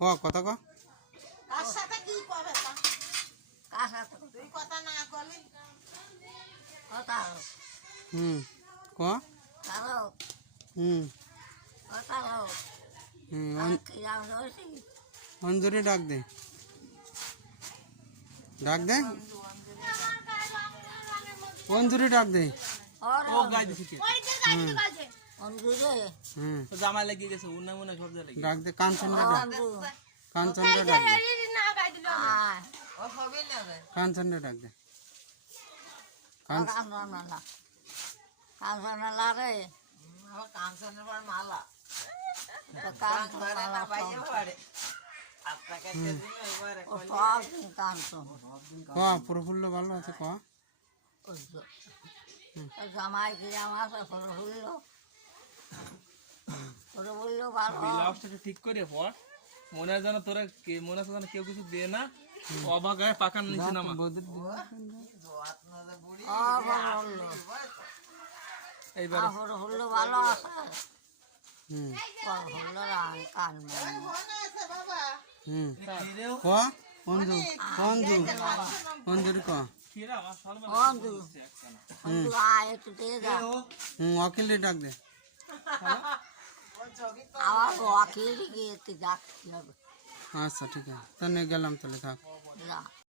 কথা ক কার সাথে কি কবে কার সাথে তুই কথা না কলি কথা হুম ক কারো হুম কথা হোক কি যাও রইছি অঞ্জলি ডাক দে অঞ্জলি ডাক দে ও গাই দিছি কে অঞ্জুরে হুম তো জামা লাগি গেছে উন্না মুনা সবজা লাগি ডাক দে কাঞ্চনটা ডাক অঞ্জু কাঞ্চনটা ডাক দে আয় ও হবে না রে কাঞ্চনটা ডাক দে কাঞ্চনলা কাঞ্চনলা রে আমার কাঞ্চনের পর মালা কাঞ্চনলা পাইয়ে পড়ে আপনাকে দিন এবারে সব কাঞ্চন ক প্রফুল্ল ভালো আছে ক জামাই কি আমার প্রফুল্ল প্রফুল্ল ভালো ব্লাউজটা ঠিক করে পর মনে হয় যেন তোরা মনে হয় যেন কেউ কিছু দিয়ে না অবাক হয়ে পাকার নিচে নামা এইবার প্রফুল্ল ভালো আছে প্রফুল্ল কান হুম ক অঞ্জু অঞ্জু অঞ্জুরি ক অঞ্জু অঞ্জু আয় একটু দিয়ে যা অখিলে ডাক দে আমার ওয়াকিল গিয়ে যাচ্ছি হবে আচ্ছা ঠিক আছে তাহলে গেলাম তাহলে থাক যা